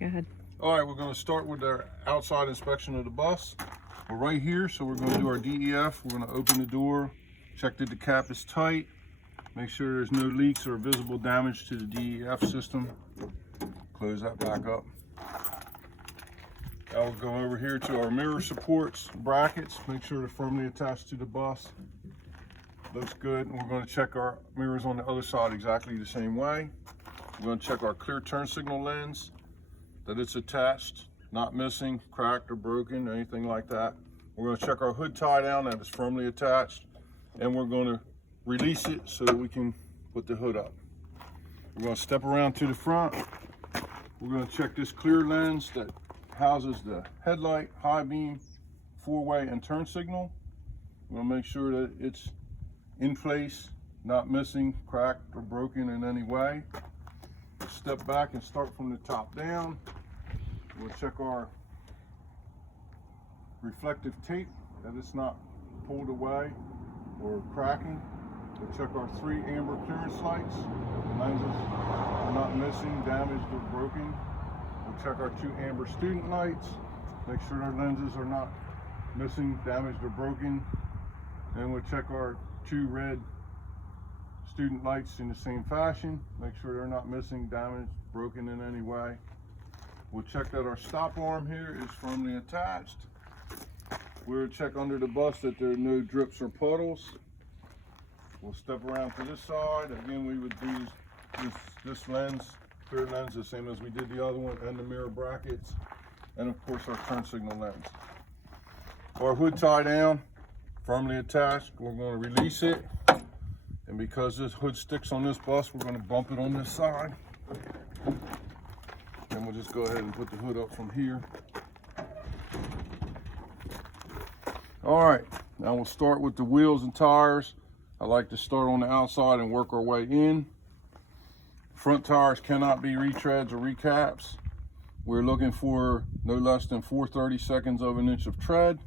Go ahead. All right, we're going to start with our outside inspection of the bus. We're right here, so we're going to do our DEF. We're going to open the door, check that the cap is tight, make sure there's no leaks or visible damage to the DEF system. Close that back up. Now we'll go over here to our mirror supports, brackets, make sure they're firmly attached to the bus. Looks good. And we're going to check our mirrors on the other side exactly the same way. We're going to check our clear turn signal lens, that it's attached, not missing, cracked or broken, or anything like that. We're going to check our hood tie down, that it's firmly attached, and we're going to release it so that we can put the hood up. We're going to step around to the front. We're going to check this clear lens that houses the headlight, high beam, four-way, and turn signal. We're going to make sure that it's in place, not missing, cracked, or broken in any way. Step back and start from the top down. We'll check our reflective tape, that it's not pulled away or cracking. We'll check our 3 amber clearance lights. The lenses are not missing, damaged, or broken. We'll check our 2 amber student lights. Make sure our lenses are not missing, damaged, or broken. Then we'll check our 2 red student lights in the same fashion. Make sure they're not missing, damaged, broken in any way. We'll check that our stop arm here is firmly attached. We'll check under the bus that there are no drips or puddles. We'll step around to this side. Again, we would do this lens, clear lens, the same as we did the other one, and the mirror brackets, and of course our turn signal lens. Our hood tie down, firmly attached. We're going to release it. And because this hood sticks on this bus, we're going to bump it on this side. And we'll just go ahead and put the hood up from here. All right, now we'll start with the wheels and tires. I like to start on the outside and work our way in. Front tires cannot be retreads or recaps. We're looking for no less than 4/32 of an inch of tread.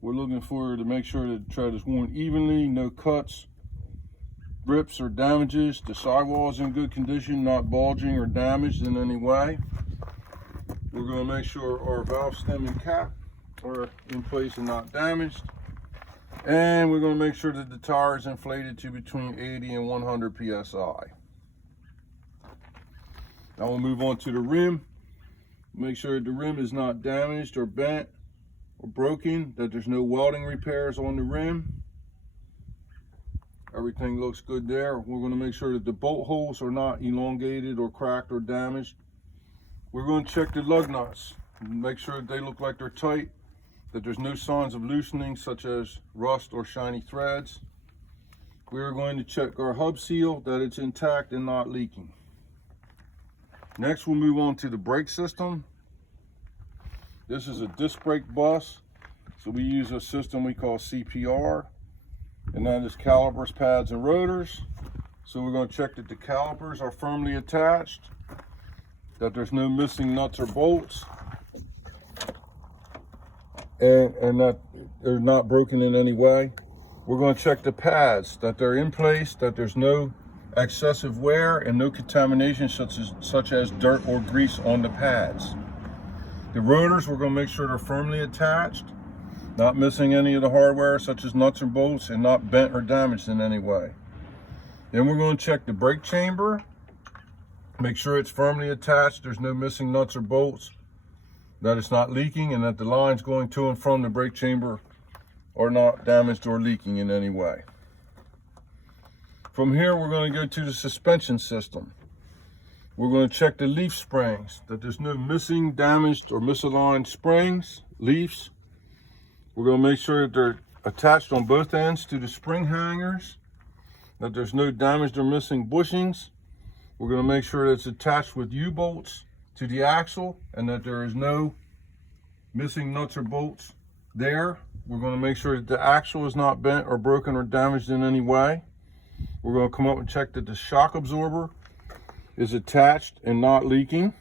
We're looking for to make sure that the tread is worn evenly, no cuts, rips, or damages. The sidewall is in good condition, not bulging or damaged in any way. We're going to make sure our valve stem and cap are in place and not damaged. And we're going to make sure that the tire is inflated to between 80 and 100 psi. Now we'll move on to the rim. Make sure that the rim is not damaged or bent or broken, that there's no welding repairs on the rim. Everything looks good there. We're going to make sure that the bolt holes are not elongated or cracked or damaged. We're going to check the lug nuts and make sure that they look like they're tight, that there's no signs of loosening such as rust or shiny threads. We're going to check our hub seal, that it's intact and not leaking. Next, we'll move on to the brake system. This is a disc brake bus, so we use a system we call CPR. And that is calipers, pads, and rotors. So we're going to check that the calipers are firmly attached, that there's no missing nuts or bolts, and that they're not broken in any way. We're going to check the pads, that they're in place, that there's no excessive wear and no contamination such as dirt or grease on the pads. The rotors, we're going to make sure they're firmly attached, not missing any of the hardware such as nuts or bolts, and not bent or damaged in any way. Then we're going to check the brake chamber, make sure it's firmly attached, there's no missing nuts or bolts, that it's not leaking, and that the lines going to and from the brake chamber are not damaged or leaking in any way. From here, we're going to go to the suspension system. We're going to check the leaf springs, that there's no missing, damaged, or misaligned springs, leaves. We're going to make sure that they're attached on both ends to the spring hangers, that there's no damaged or missing bushings. We're going to make sure that it's attached with U-bolts to the axle, and that there is no missing nuts or bolts there. We're going to make sure that the axle is not bent or broken or damaged in any way. We're going to come up and check that the shock absorber is attached and not leaking.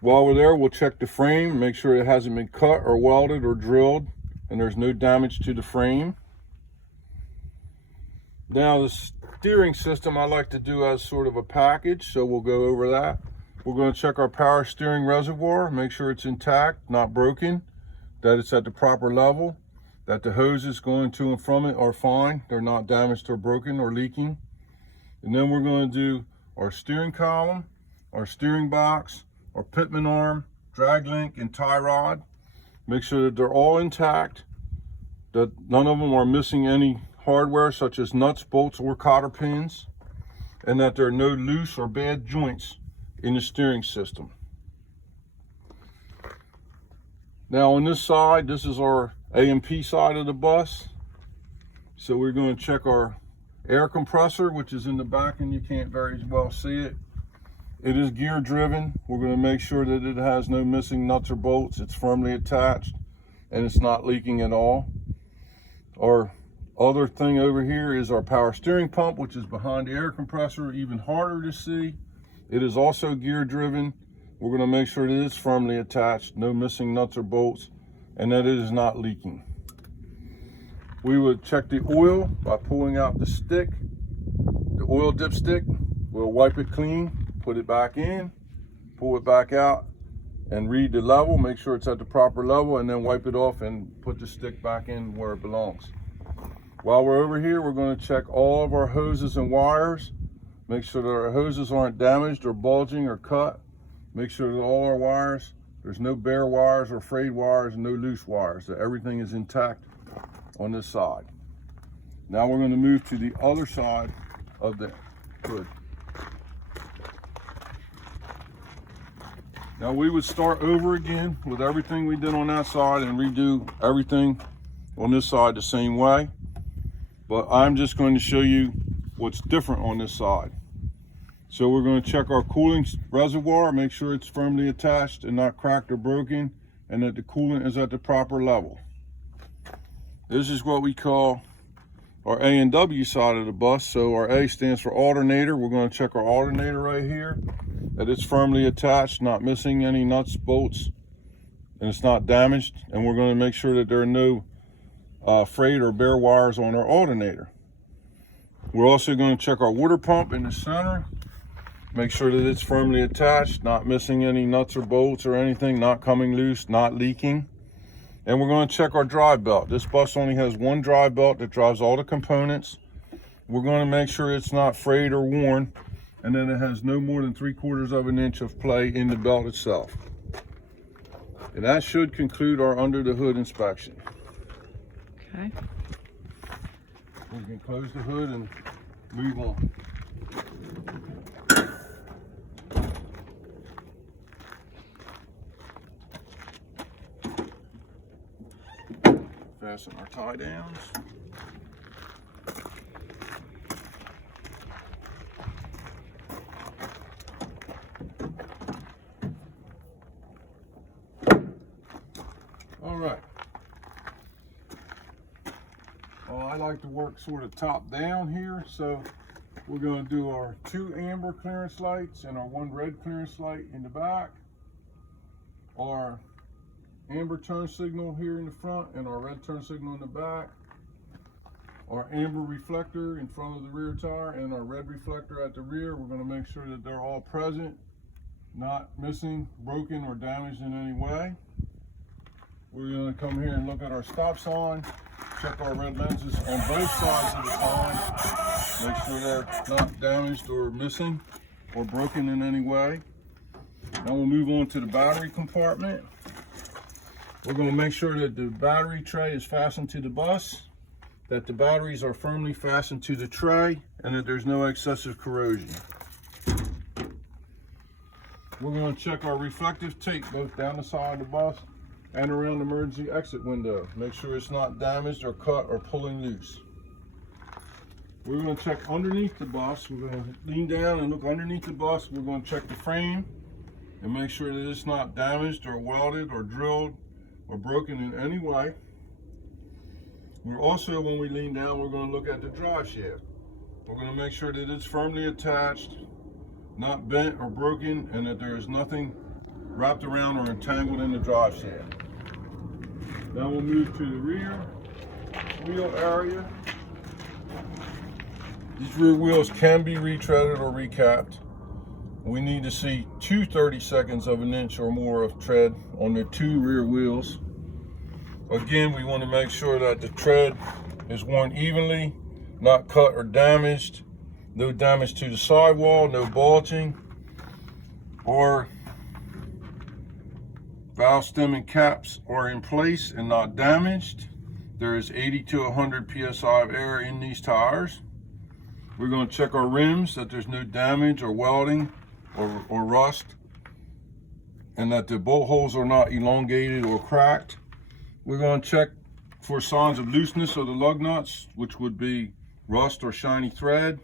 While we're there, we'll check the frame, make sure it hasn't been cut or welded or drilled, and there's no damage to the frame. Now the steering system I like to do as sort of a package, so we'll go over that. We're going to check our power steering reservoir, make sure it's intact, not broken, that it's at the proper level, that the hoses going to and from it are fine, they're not damaged or broken or leaking. And then we're going to do our steering column, our steering box, our pitman arm, drag link, and tie rod. Make sure that they're all intact, that none of them are missing any hardware such as nuts, bolts, or cotter pins, and that there are no loose or bad joints in the steering system. Now on this side, this is our A&P side of the bus. So we're going to check our air compressor, which is in the back and you can't very well see it. It is gear driven. We're going to make sure that it has no missing nuts or bolts. It's firmly attached and it's not leaking at all. Our other thing over here is our power steering pump, which is behind the air compressor, even harder to see. It is also gear driven. We're going to make sure that it's firmly attached, no missing nuts or bolts, and that it is not leaking. We would check the oil by pulling out the stick, the oil dipstick. We'll wipe it clean, put it back in, pull it back out, and read the level, make sure it's at the proper level, and then wipe it off and put the stick back in where it belongs. While we're over here, we're going to check all of our hoses and wires, make sure that our hoses aren't damaged or bulging or cut. Make sure that all our wires, there's no bare wires or frayed wires and no loose wires, that everything is intact on this side. Now we're going to move to the other side of the hood. Now we would start over again with everything we did on that side and redo everything on this side the same way. But I'm just going to show you what's different on this side. So we're going to check our cooling reservoir, make sure it's firmly attached and not cracked or broken, and that the coolant is at the proper level. This is what we call our A and W side of the bus. So our A stands for alternator. We're going to check our alternator right here, that it's firmly attached, not missing any nuts, bolts, and it's not damaged. And we're going to make sure that there are no frayed or bare wires on our alternator. We're also going to check our water pump in the center. Make sure that it's firmly attached, not missing any nuts or bolts or anything, not coming loose, not leaking. And we're going to check our drive belt. This bus only has one drive belt that drives all the components. We're going to make sure it's not frayed or worn, and then it has no more than 3/4 of an inch of play in the belt itself. And that should conclude our under the hood inspection. Okay. We can close the hood and move on. Fasten our tie downs. All right. Well, I like to work sort of top down here, so we're going to do our 2 amber clearance lights and our 1 red clearance light in the back. Our amber turn signal here in the front and our red turn signal in the back. Our amber reflector in front of the rear tire and our red reflector at the rear. We're going to make sure that they're all present, not missing, broken, or damaged in any way. We're going to come here and look at our stop sign, check our red lenses on both sides of the sign, make sure they're not damaged or missing or broken in any way. Now we'll move on to the battery compartment. We're going to make sure that the battery tray is fastened to the bus, that the batteries are firmly fastened to the tray, and that there's no excessive corrosion. We're going to check our reflective tape both down the side of the bus and around the emergency exit window. Make sure it's not damaged or cut or pulling loose. We're going to check underneath the bus. We're going to lean down and look underneath the bus. We're going to check the frame and make sure that it's not damaged or welded or drilled or broken in any way. We're also, when we lean down, we're going to look at the drive shaft. We're going to make sure that it's firmly attached, not bent or broken, and that there is nothing wrapped around or entangled in the drive shaft. Now we'll move to the rear wheel area. These rear wheels can be retreaded or recapped. We need to see to 0.32 of an inch or more of tread on the 2 rear wheels. Again, we want to make sure that the tread is worn evenly, not cut or damaged. No damage to the sidewall, no bulging, or valve stem and caps are in place and not damaged. There is 80 to 100 psi of air in these tires. We're going to check our rims that there's no damage or welding or rust, and that the bolt holes are not elongated or cracked. We're going to check for signs of looseness of the lug nuts, which would be rust or shiny thread.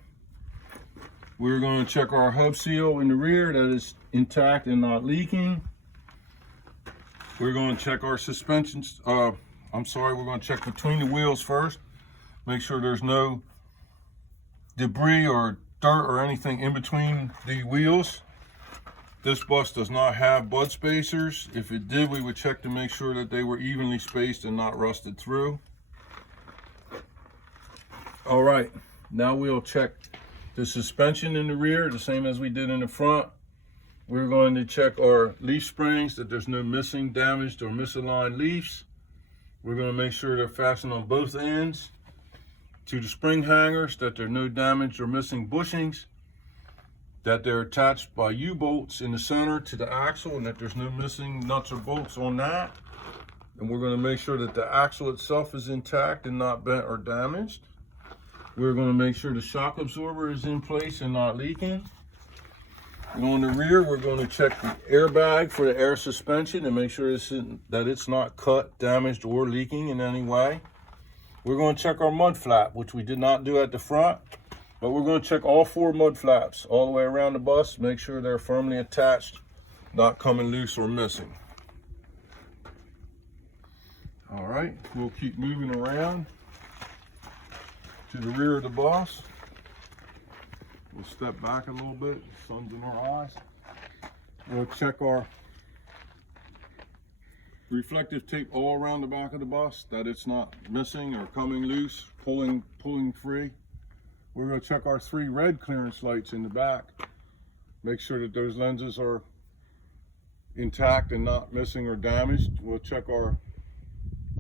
We're going to check our hub seal in the rear that is intact and not leaking. We're going to check our suspensions. We're going to check between the wheels first. Make sure there's no debris or dirt or anything in between the wheels. This bus does not have bud spacers. If it did, we would check to make sure that they were evenly spaced and not rusted through. All right, now we'll check the suspension in the rear, the same as we did in the front. We're going to check our leaf springs, that there's no missing, damaged, or misaligned leaves. We're going to make sure they're fastened on both ends to the spring hangers, that there are no damaged or missing bushings, that they're attached by U-bolts in the center to the axle, and that there's no missing nuts or bolts on that. And we're going to make sure that the axle itself is intact and not bent or damaged. We're going to make sure the shock absorber is in place and not leaking. And on the rear, we're going to check the airbag for the air suspension and make sure that it's not cut, damaged, or leaking in any way. We're going to check our mud flap, which we did not do at the front, but we're going to check all 4 mud flaps all the way around the bus, make sure they're firmly attached, not coming loose or missing. All right, we'll keep moving around to the rear of the bus. We'll step back a little bit, the sun's in our eyes. We'll check our reflective tape all around the back of the bus, that it's not missing or coming loose, pulling free. We're going to check our 3 red clearance lights in the back. Make sure that those lenses are intact and not missing or damaged. We'll check our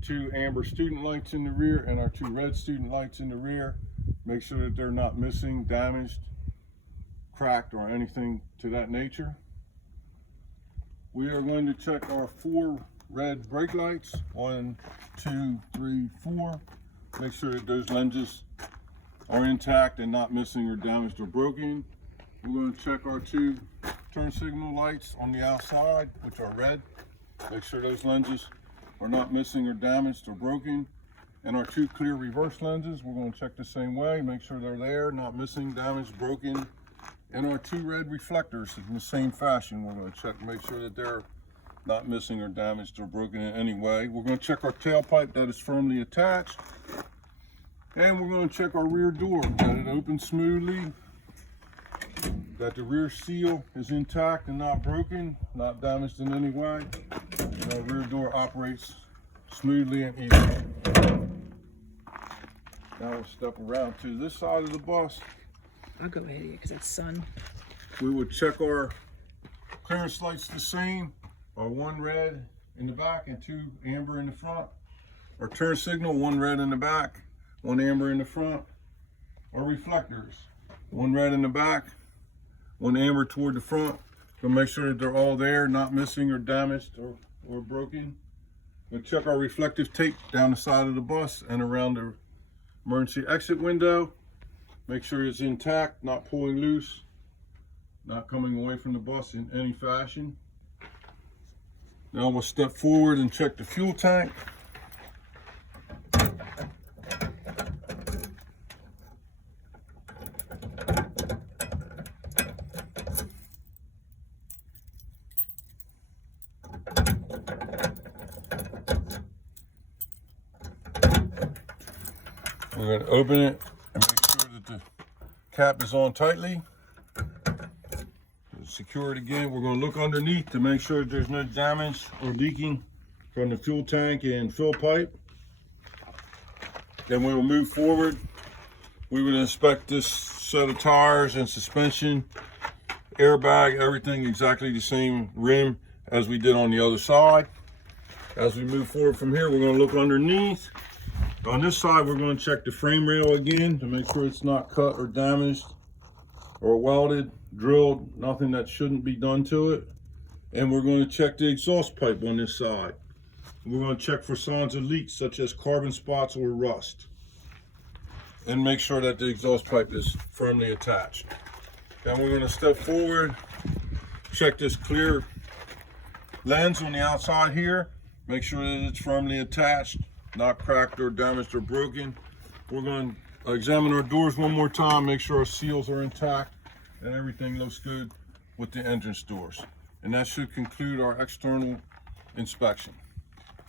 2 amber student lights in the rear and our 2 red student lights in the rear. Make sure that they're not missing, damaged, cracked, or anything to that nature. We are going to check our 4 red brake lights, 1, 2, 3, 4. Make sure that those lenses are intact and not missing or damaged or broken. We're going to check our 2 turn signal lights on the outside, which are red. Make sure those lenses are not missing or damaged or broken. And our 2 clear reverse lenses, we're going to check the same way, make sure they're there, not missing, damaged, broken. And our 2 red reflectors in the same fashion, we're going to check, make sure that they're not missing or damaged or broken in any way. We're going to check our tailpipe that is firmly attached. And we're going to check our rear door, that it opens smoothly, that the rear seal is intact and not broken, not damaged in any way. And our rear door operates smoothly and easily. Now we'll step around to this side of the bus. I'll go ahead of you because it's sun. We would check our clearance lights the same. Our 1 red in the back and 2 amber in the front. Our turn signal, 1 red in the back, 1 amber in the front. Our reflectors, 1 red in the back, 1 amber toward the front. So make sure that they're all there, not missing or damaged or broken. We'll check our reflective tape down the side of the bus and around the emergency exit window. Make sure it's intact, not pulling loose, not coming away from the bus in any fashion. Now we'll step forward and check the fuel tank. We're going to open it and make sure that the cap is on tightly. Secure it again. We're going to look underneath to make sure that there's no damage or leaking from the fuel tank and fill pipe. Then we will move forward. We would inspect this set of tires and suspension airbag, everything exactly the same rim as we did on the other side. As we move forward from here, we're going to look underneath. On this side, we're going to check the frame rail again to make sure it's not cut or damaged or welded, drilled, nothing that shouldn't be done to it. And we're going to check the exhaust pipe on this side. We're going to check for signs of leaks such as carbon spots or rust. And make sure that the exhaust pipe is firmly attached. Then we're going to step forward, check this clear lens on the outside here. Make sure that it's firmly attached, not cracked or damaged or broken. We're going to examine our doors one more time, make sure our seals are intact and everything looks good with the entrance doors. And that should conclude our external inspection.